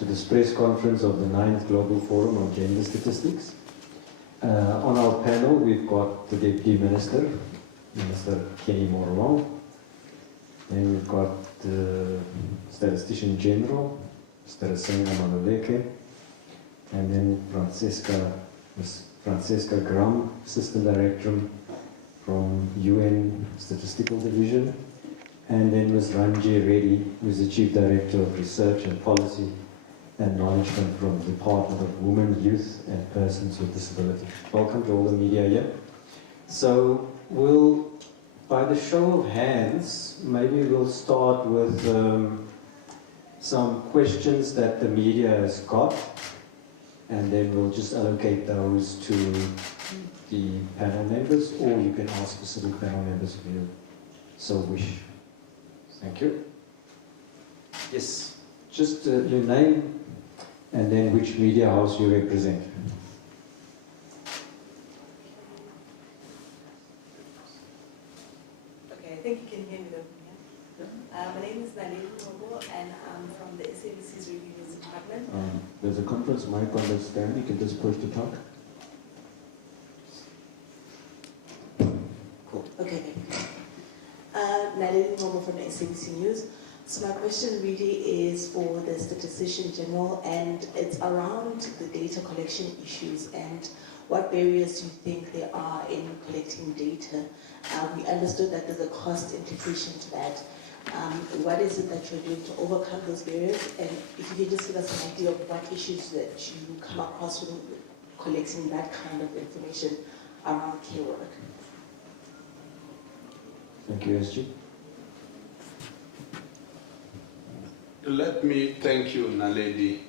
to this press conference of the 9th GlobalForum on Gender Statistics. On our panel, we've got the Deputy Minister, Minister Kenny Morlong, and we've got the Statistician General, Mr. Senga Maluleke, and then Ms. Francesca Gram, Assistant Director from UN Statistical Division, and then Ms. Ranjay Reddy, who is the Chief Director of Research and Policy and Management from the Department of Women, Youth and Persons with Disability. Welcome to all the media here. So we'll, by the show of hands, maybe we'll start with some questions that the media has got, and then we'll just allocate those to the panel members, or you can ask specific panel members if you so wish. Thank you. Yes, just your name and then which media house you represent. Okay, I think you can hear me though. Yeah? My name is Nalini Mogo and I'm from the SABC's Review News Department. There's a conference mic on the stand, you can just push to talk. Cool. Okay. Nalini Mogo from the SABC News. So my question really is for the Statistician General, and it's around the data collection issues and what barriers you think there are in collecting data. We understood that there's a cost implication to that. What is it that you're doing to overcome those barriers? And if you could just give us an idea of what issues that you come across when collecting that kind of information around care work. Thank you, SG. Let me thank you, Naledi.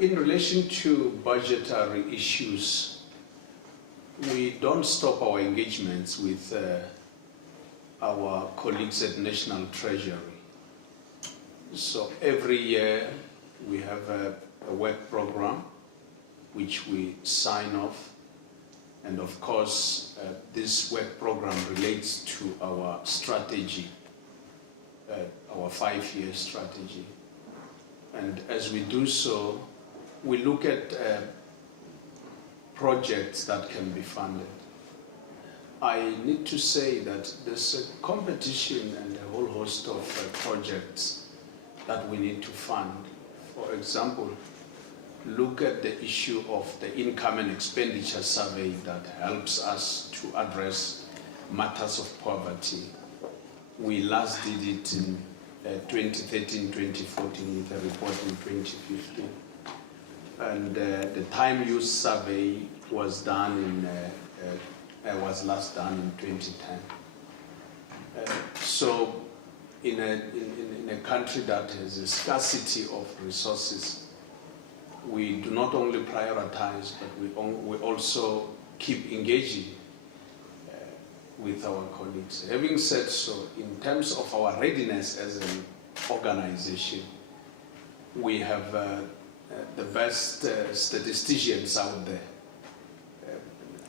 In relation to budgetary issues, we don't stop our engagements with our colleagues at National Treasury. So every year we have a work program which we sign off, and of course this work program relates to our strategy, our 5-year strategy. And as we do so, we look at projects that can be funded. I need to say that there's a competition and a whole host of projects that we need to fund. For example, look at the issue of the income and expenditure survey that helps us to address matters of poverty. We last did it in 2013, 2014 with a report in 2015. And the time use survey was done was last done in 2010. So in a country that has a scarcity of resources, we do not only prioritize, but we also keep engaging with our colleagues. Having said so, in terms of our readiness as an organization, we have the best statisticians out there.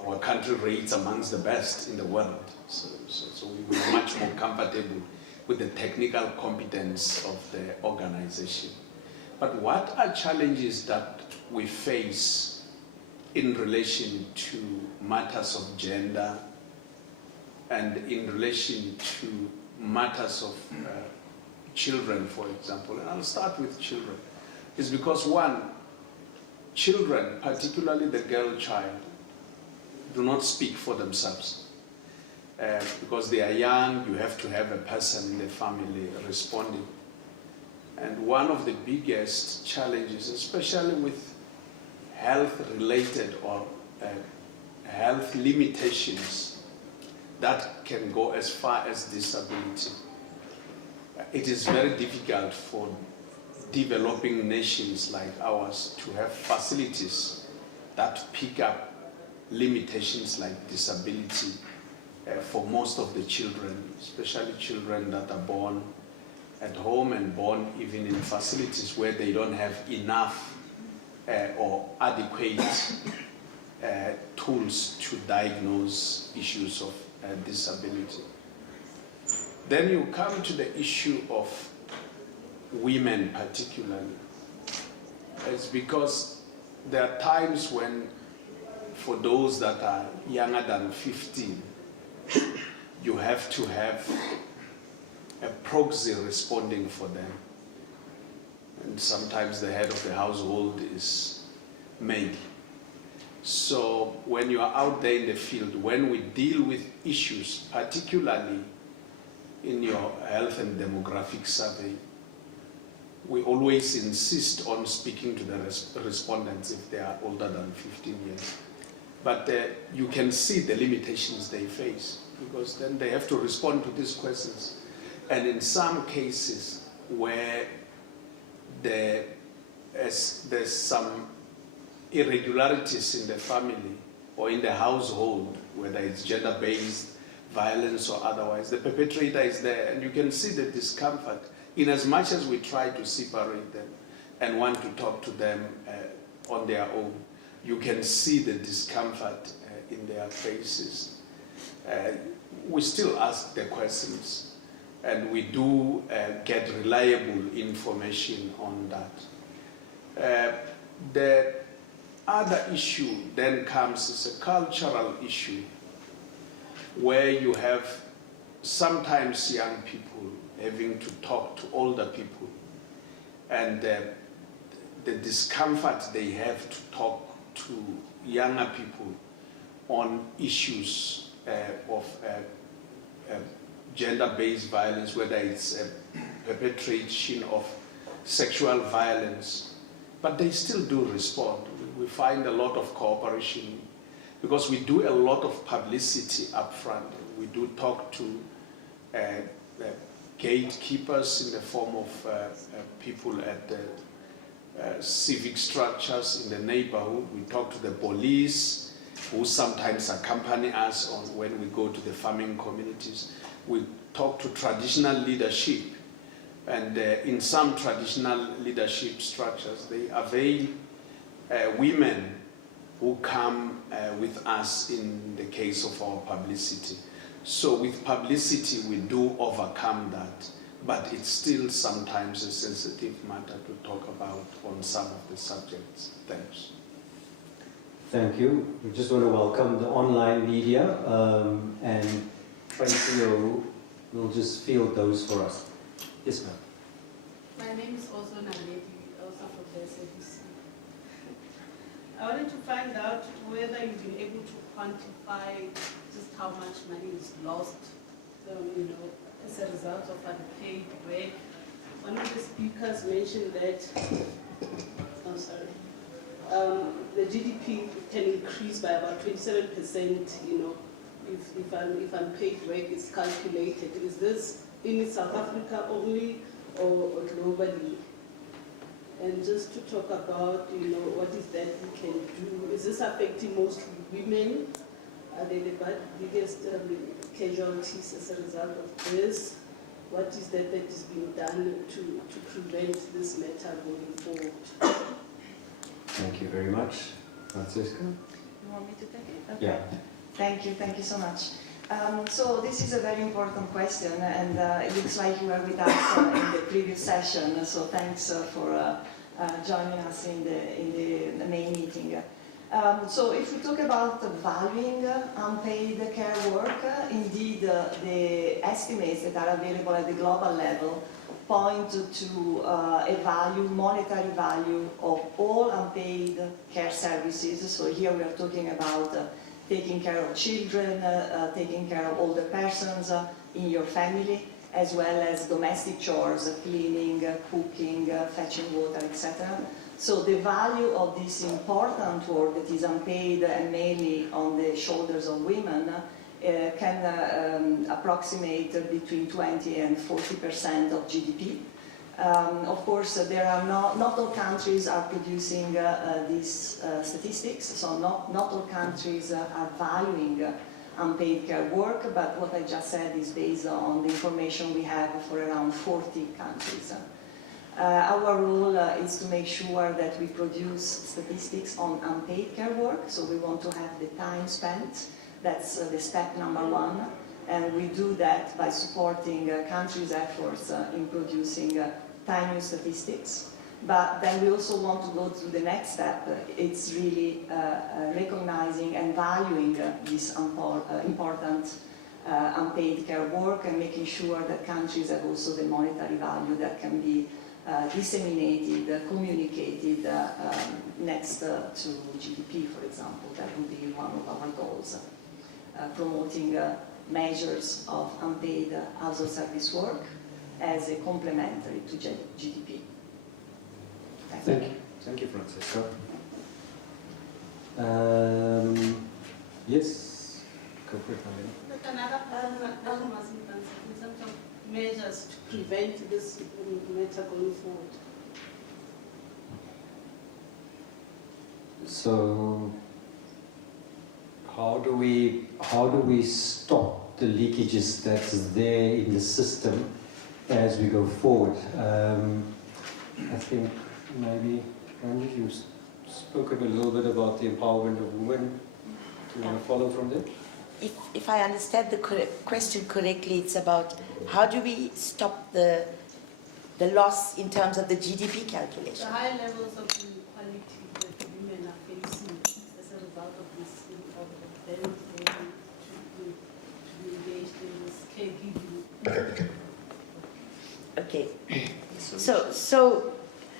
Our country rates amongst the best in the world. So we are much more comfortable with the technical competence of the organization. But what are challenges that we face in relation to matters of gender and in relation to matters of children, for example? And I'll start with children. It's because one, children, particularly the girl child, do not speak for themselves. Because they are young, you have to have a person in the family responding. And one of the biggest challenges, especially with health-related or health limitations that can go as far as disability, it is very difficult for developing nations like ours to have facilities that pick up limitations like disability for most of the children, especially children that are born at home and born even in facilities where they don't have enough or adequate tools to diagnose issues of disability. Then you come to the issue of women particularly. It's because there are times when, for those that are younger than 15, you have to have a proxy responding for them. And sometimes the head of the household is male. So when you are out there in the field, when we deal with issues, particularly in your health and demographic survey, we always insist on speaking to the respondents if they are older than 15 years. But you can see the limitations they face, because then they have to respond to these questions. And in some cases where there's some irregularities in the family or in the household, whether it's gender-based violence or otherwise, the perpetrator is there, and you can see the discomfort in as much as we try to separate them and want to talk to them on their own. You can see the discomfort in their faces. We still ask the questions, and we do get reliable information on that. The other issue then comes as a cultural issue, where you have sometimes young people having to talk to older people, and the discomfort they have to talk to younger people on issues of gender-based violence, whether it's perpetration of sexual violence, but they still do respond. We find a lot of cooperation because we do a lot of publicity up front. We do talk to gatekeepers in the form of people at the civic structures in the neighborhood. We talk to the police, who sometimes accompany us on when we go to the farming communities. We talk to traditional leadership, and in some traditional leadership structures, they avail women who come with us in the case of our publicity. So with publicity, we do overcome that, but it's still sometimes a sensitive matter to talk about on some of the subjects. Thanks. Thank you. We just want to welcome the online media, and Tracy will just field those for us. Yes, ma'am. My name is also Naledi, also from the SABC. I wanted to find out whether you've been able to quantify just how much money is lost, as a result of unpaid work. One of the speakers mentioned that, the GDP can increase by about 27%, if unpaid work is calculated. Is this in South Africa only or globally? And just to talk about, what is that we can do? Is this affecting mostly women? Are they the biggest casualties as a result of this? What is that is being done to prevent this matter going forward? Thank you very much. Francisca? You want me to take it? Okay. Yeah. Thank you so much. So this is a very important question, and it looks like you were with us in the previous session, so thanks for joining us in the main meeting. So if we talk about valuing unpaid care work, indeed the estimates that are available at the global level point to a value, monetary value of all unpaid care services. So here we are talking about taking care of children, taking care of older persons in your family, as well as domestic chores, cleaning, cooking, fetching water, etc. So the value of this important work that is unpaid and mainly on the shoulders of women can approximate between 20 and 40% of GDP. Of course, there are not all countries are producing these statistics, so not all countries are valuing unpaid care work, but what I just said is based on the information we have for around 40 countries. Our role is to make sure that we produce statistics on unpaid care work, so we want to have the time spent. That's the step number one, and we do that by supporting countries' efforts in producing timely statistics. But then we also want to go to the next step. It's really recognizing and valuing this important unpaid care work and making sure that countries have also the monetary value that can be disseminated, communicated next to GDP, for example. That would be one of our goals. Promoting measures of unpaid household service work as a complementary to GDP. Thank you. Thank you, Francesca. Yes, go for it, Helena. But another question was in terms of measures to prevent this matter going forward. So, how do we stop the leakages that's there in the system as we go forward? I think maybe, Ranjit, you spoke a little bit about the empowerment of women. Do you want to follow from there? If I understand the question correctly, it's about how do we stop the loss in terms of the GDP The calculation? high levels of inequality that the women are facing as a result of this, of them able to be engaged in this caregiving. Okay.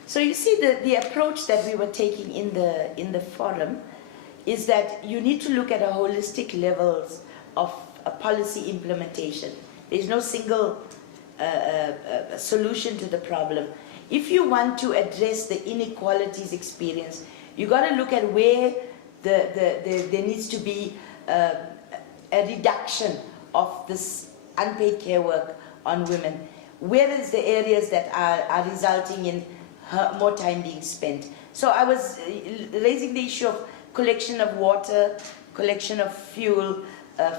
So you see the approach that we were taking in the forum is that you need to look at a holistic levels of a policy implementation. There's no single solution to the problem. If you want to address the inequalities experience, you got to look at where there needs to be a reduction of this unpaid care work on women. Where is the areas that are resulting in more time being spent? So I was raising the issue of collection of water, collection of fuel,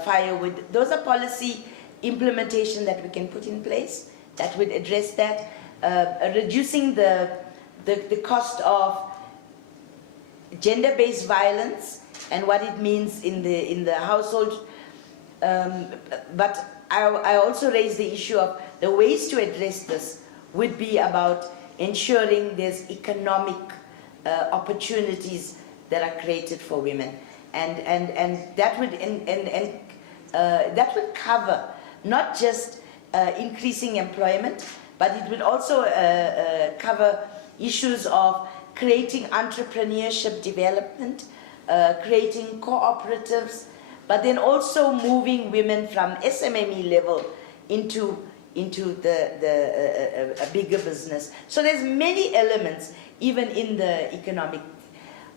firewood. Those are policy implementation that we can put in place that would address that. Reducing the cost of gender-based violence and what it means in the household. But I also raised the issue of the ways to address this would be about ensuring there's economic opportunities that are created for women, and that would that would cover not just increasing employment, but it would also cover issues of creating entrepreneurship development, creating cooperatives, but then also moving women from SMME level into the a bigger business. So there's many elements even in the economic.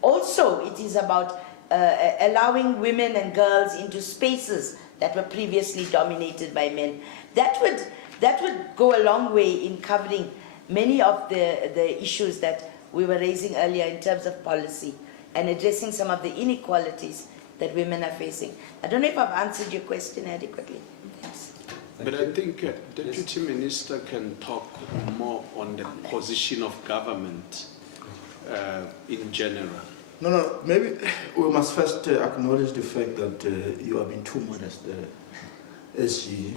Also, it is about allowing women and girls into spaces that were previously dominated by men. That would go a long way in covering many of the issues that we were raising earlier in terms of policy and addressing some of the inequalities that women are facing. I don't know if I've answered your question adequately. Yes. But I think Deputy Minister can talk more on the position of government in general. No, maybe we must first acknowledge the fact that you have been too modest, SG,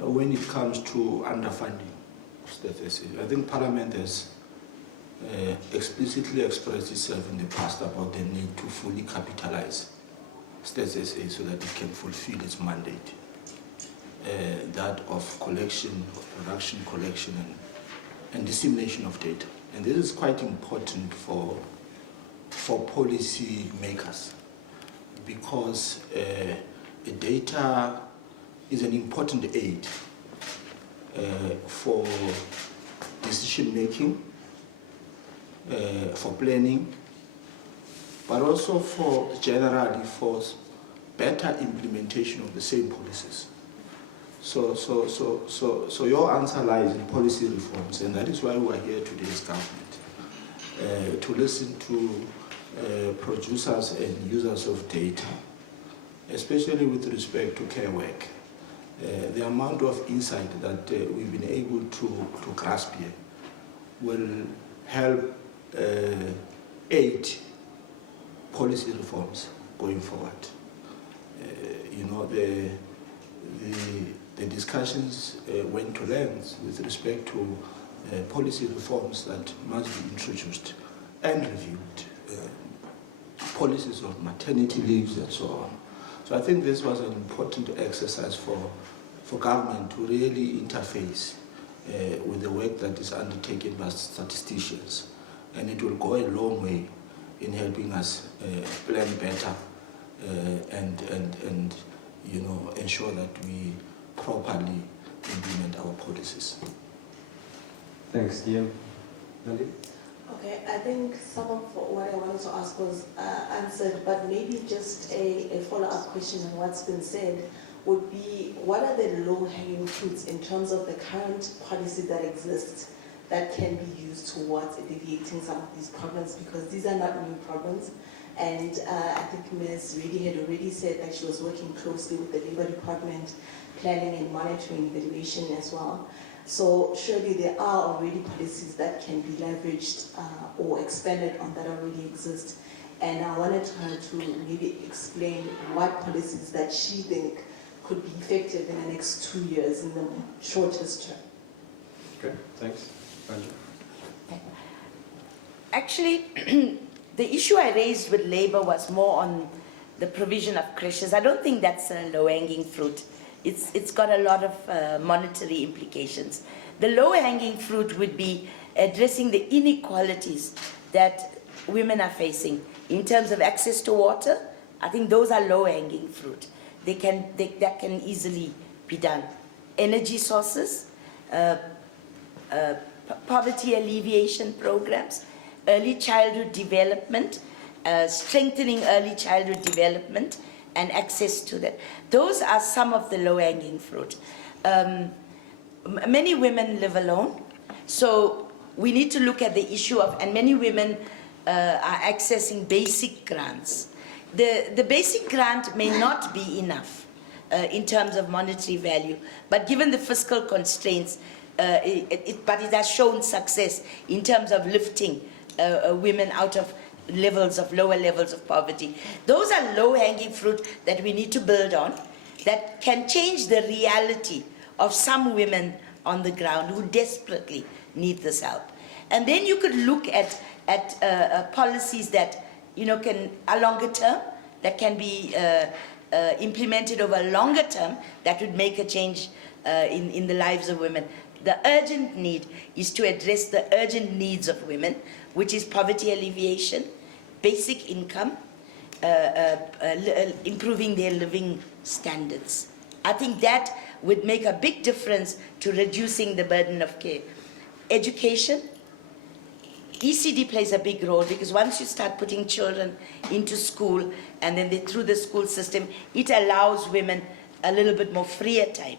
when it comes to underfunding state SC. I think Parliament has explicitly expressed itself in the past about the need to fully capitalize state SA so that it can fulfill its mandate, that of collection, of production, collection, and dissemination of data. And this is quite important for policy makers, because data is an important aid for decision making, for planning, but also for generally for better implementation of the same policies. So your answer lies in policy reforms, and that is why we are here today as government, to listen to producers and users of data, especially with respect to care work. The amount of insight that we've been able to grasp here will help aid policy reforms going forward. The discussions went to length with respect to policy reforms that must be introduced and reviewed, policies of maternity leaves and so on. So I think this was an important exercise for government to really interface with the work that is undertaken by statisticians, and it will go a long way in helping us plan better and you know, ensure that we properly implement our policies. Thanks, DM. Nali? Okay, I think some of what I wanted to ask was answered, but maybe just a follow-up question on what's been said would be, what are the low-hanging fruits in terms of the current policy that exists that can be used towards alleviating some of these problems, because these are not new problems. And I think Ms. Reedy had already said that she was working closely with the Labour Department, planning and monitoring evaluation as well. So surely there are already policies that can be leveraged or expanded on that already exist. And I wanted her to maybe explain what policies that she thinks could be effective in the next 2 years in the shortest term. Okay, thanks. Ranjit? Actually, the issue I raised with Labour was more on the provision of creches. I don't think that's a low-hanging fruit. It's got a lot of monetary implications. The low-hanging fruit would be addressing the inequalities that women are facing in terms of access to water. I think those are low-hanging fruit. That can easily be done. Energy sources, poverty alleviation programs, early childhood development, strengthening early childhood development, and access to that. Those are some of the low-hanging fruit. Many women live alone, so we need to look at the issue of, and many women are accessing basic grants. The basic grant may not be enough in terms of monetary value, but given the fiscal constraints, but it has shown success in terms of lifting women out of lower levels of poverty. Those are low-hanging fruit that we need to build on, that can change the reality of some women on the ground who desperately need this help. And then you could look at policies that are longer term, that can be implemented over a longer term, that would make a change in the lives of women. The urgent need is to address the urgent needs of women, which is poverty alleviation, basic income, improving their living standards. I think that would make a big difference to reducing the burden of care. Education, ECD plays a big role, because once you start putting children into school and then through the school system, it allows women a little bit more freer time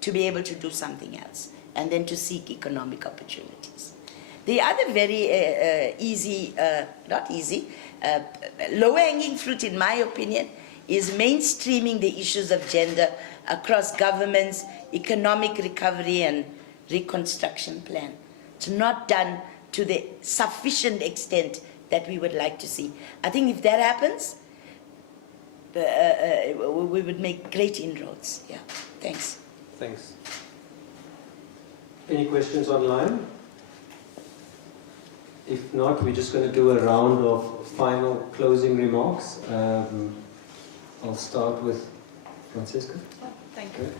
to be able to do something else and then to seek economic opportunities. The other very low-hanging fruit, in my opinion, is mainstreaming the issues of gender across government's economic recovery and reconstruction plan. It's not done to the sufficient extent that we would like to see. I think if that happens, we would make great inroads. Yeah, thanks. Thanks. Any questions online? If not, we're just going to do a round of final closing remarks. I'll start with Francesca. Thank you.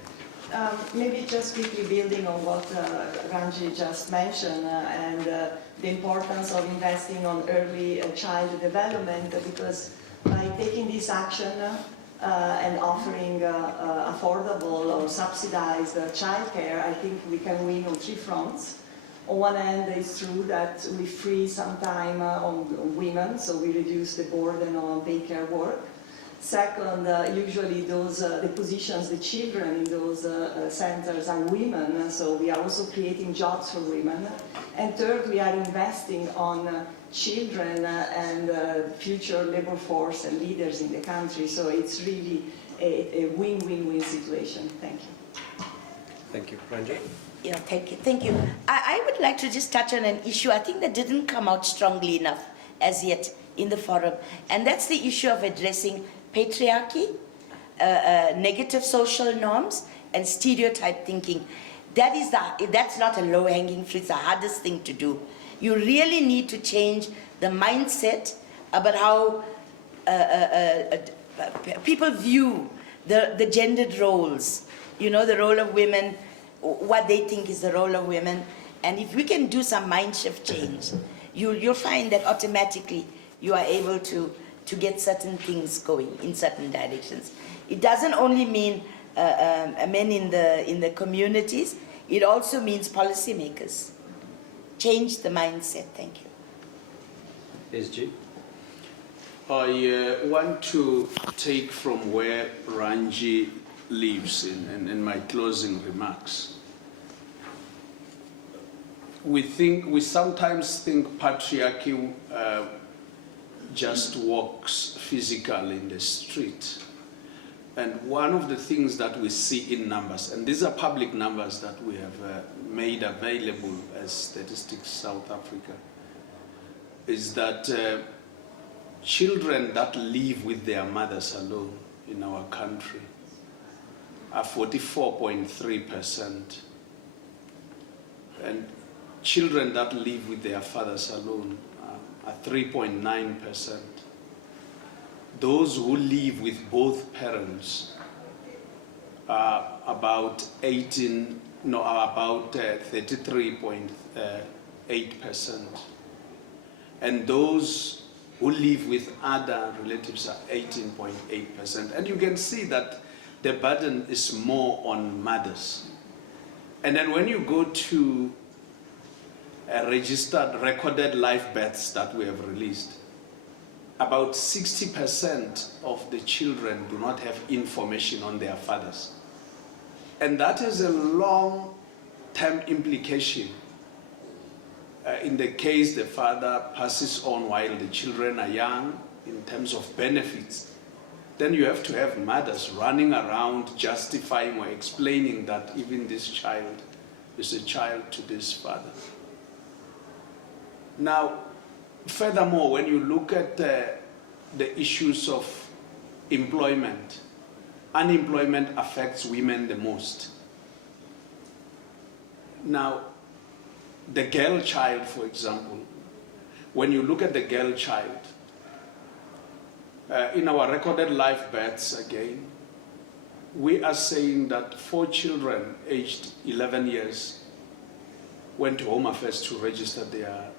Maybe just quickly building on what Ranjit just mentioned and the importance of investing on early child development, because by taking this action and offering affordable or subsidized childcare, I think we can win on 3 fronts. On one hand, it's true that we free some time on women, so we reduce the burden on daycare work. Second, usually the positions, the children in those centers are women, so we are also creating jobs for women. And third, we are investing on children and future labor force and leaders in the country, so it's really a win-win-win situation. Thank you. Thank you. Ranjit? Yeah, thank you. I would like to just touch on an issue I think that didn't come out strongly enough as yet in the forum, and that's the issue of addressing patriarchy, negative social norms, and stereotype thinking. that's not a low-hanging fruit, it's the hardest thing to do. You really need to change the mindset about how people view the gendered roles, you know, the role of women, what they think is the role of women. And if we can do some mind shift change, you'll find that automatically you are able to get certain things going in certain directions. It doesn't only mean men in the communities, it also means policymakers. Change the mindset. Thank you. SG? I want to take from where Ranji leaves in my closing remarks. We sometimes think patriarchy just walks physically in the street. And one of the things that we see in numbers, and these are public numbers that we have made available as Statistics South Africa, is that children that live with their mothers alone in our country are 44.3%. And children that live with their fathers alone are 3.9%. Those who live with both parents are about 33.8%. And those who live with other relatives are 18.8%. And you can see that the burden is more on mothers. And then when you go to registered, recorded live births that we have released, about 60% of the children do not have information on their fathers. And that is a long-term implication. In the case the father passes on while the children are young, in terms of benefits, then you have to have mothers running around justifying or explaining that even this child is a child to this father. Now, furthermore, when you look at the issues of employment, unemployment affects women the most. Now, the girl child, for example, when you look at the girl child, in our recorded live births again, we are saying that 4 children aged 11 years went to Home Affairs to register their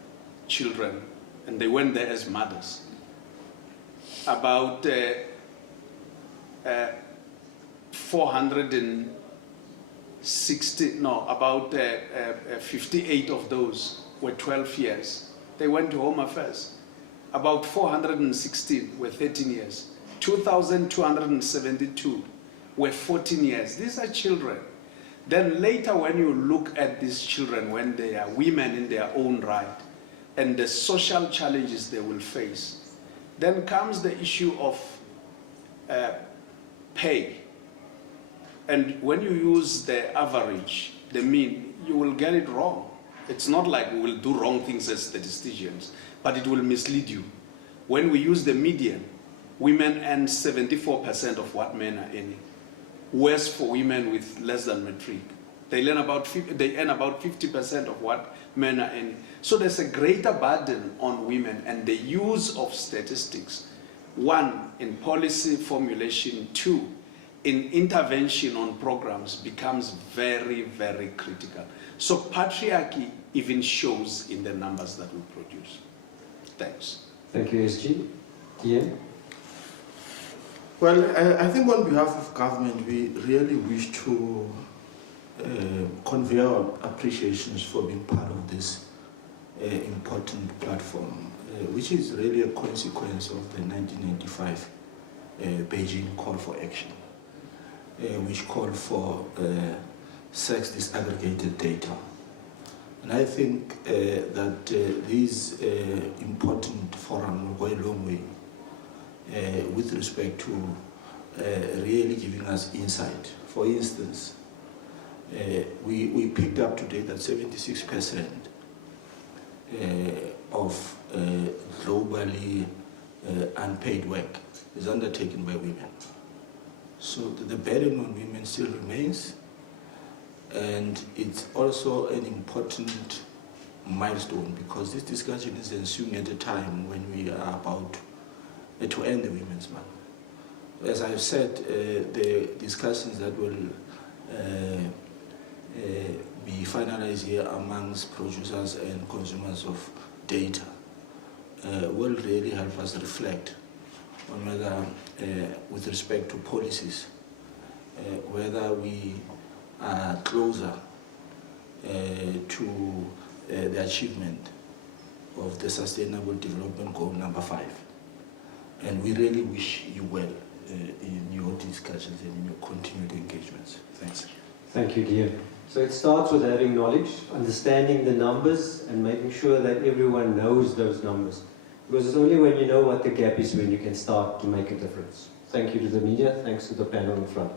children, and they went there as mothers. About 58 of those were 12 years. They went to Home Affairs. About 416 were 13 years. 2,272 were 14 years. These are children. Then later when you look at these children when they are women in their own right and the social challenges they will face, then comes the issue of pay. And when you use the average, the mean, you will get it wrong. It's not like we will do wrong things as statisticians, but it will mislead you. When we use the median, women earn 74% of what men are earning. Worse for women with less than matric. They earn about 50% of what men are earning. So there's a greater burden on women, and the use of statistics, 1, in policy formulation, 2, in intervention on programs becomes very, very critical. So patriarchy even shows in the numbers that we produce. Thanks. Thank you, SG. Ian? Well, I think on behalf of government, we really wish to convey our appreciations for being part of this important platform, which is really a consequence of the 1995 Beijing call for action, which called for sex disaggregated data. And I think that these important forums will go a long way with respect to really giving us insight. For instance, we picked up today that 76% of globally unpaid work is undertaken by women. So the burden on women still remains, And it's also an important milestone because this discussion is ensuing at a time when we are about to end the Women's Month. As I've said, the discussions that will be finalized here amongst producers and consumers of data will really help us reflect on whether, with respect to policies, whether we are closer to the achievement of the Sustainable Development Goal number 5. And we really wish you well in your discussions and in your continued engagements. Thanks. Thank you, Guillaume. So it starts with having knowledge, understanding the numbers, and making sure that everyone knows those numbers. Because it's only when you know what the gap is when you can start to make a difference. Thank you to the media, thanks to the panel in front.